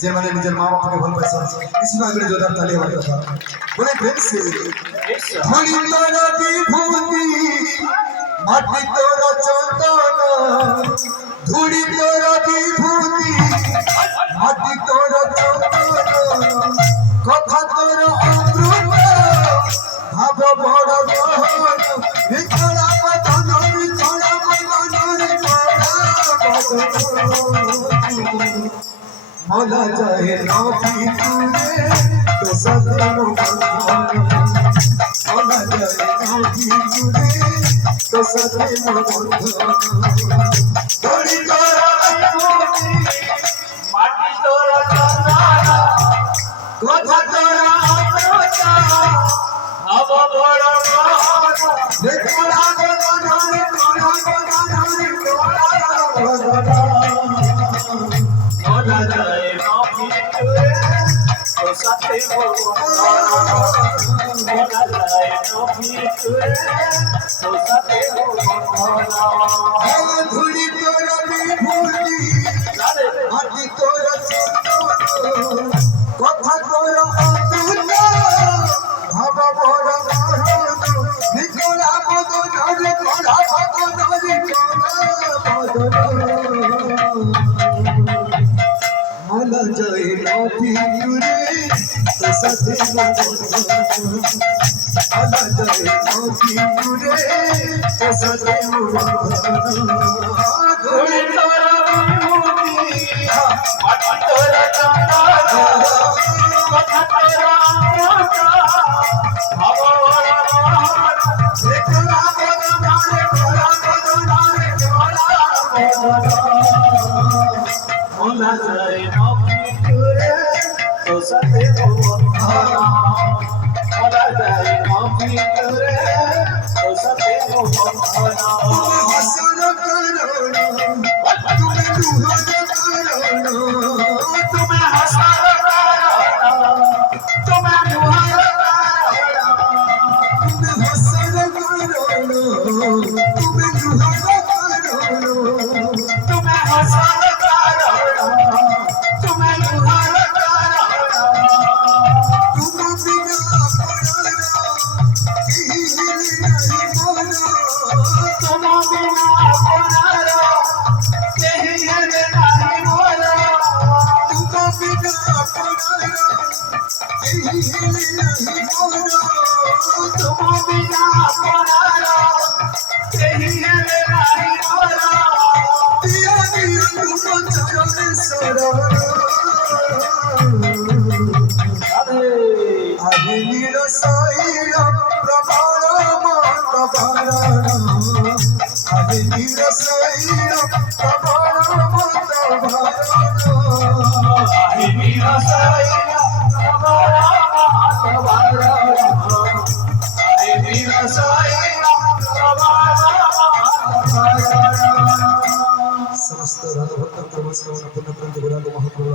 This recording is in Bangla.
যে মানে নিজের মা বাবাকে ভালো পাইছে কৃষ্ণ আগে জোদার তালি আমার কথা বলে ফ্রেন্ডস ধরি তোরা বিভূতি মাটি তোরা চন্দন ধুড়ি তোরা বিভূতি মাটি তোরা চন্দন কথা তোরা অমৃত ভাব বড় গহন ভিতরা বদন ভিতরা বদন মলা যায় নবী তুরে তো সাথে মলা যায় নবী তুরে তো সাথে ধরি তোরা মাটি তোরা চন্দনা কথা তোরা অমৃত ভাব বড় গহন ভিতরা বদন ভিতরা বদন মলা যায় নবী তুরে তো সাথে মলা যায় নবী তুরে তো সাথে ধুড়ি তোরা বিভূতি মাটি তোরা চন্দন কথা তোরা অমৃত ভাব বড় গহন ভিতরা বদন ভিতরা বদন মালা যায় নবী তুরে তো সাথে মালা যায় নবী তুরে তো সাথে ধরি তোরা বিভূতি মাটি তোরা চন্দনা কথা তোরা অমৃত ভাব বড় গহন মলা যায় নবী তুরে তো সাথে মলা যায় নবী তুরে তো সাথে তুমি হাসার তুমি মুহার তুমি হাসার তুমি মুহার তোমা বিনা আপনার কেহি হেলে নাহি মোর তোমা বিনা আপনার কেহি হেলে নাহি মোর আহিনীর শৈল প্রবল মত আহিনীর শৈল প্রবল মত আহিনী রসায়না তোমারা মাতবার আহিনী রসায়না তোমারা মাতবার সমস্ত রাধা ভক্ত নমস্কার পূর্ণ প্রান্ত মহাপ্রভু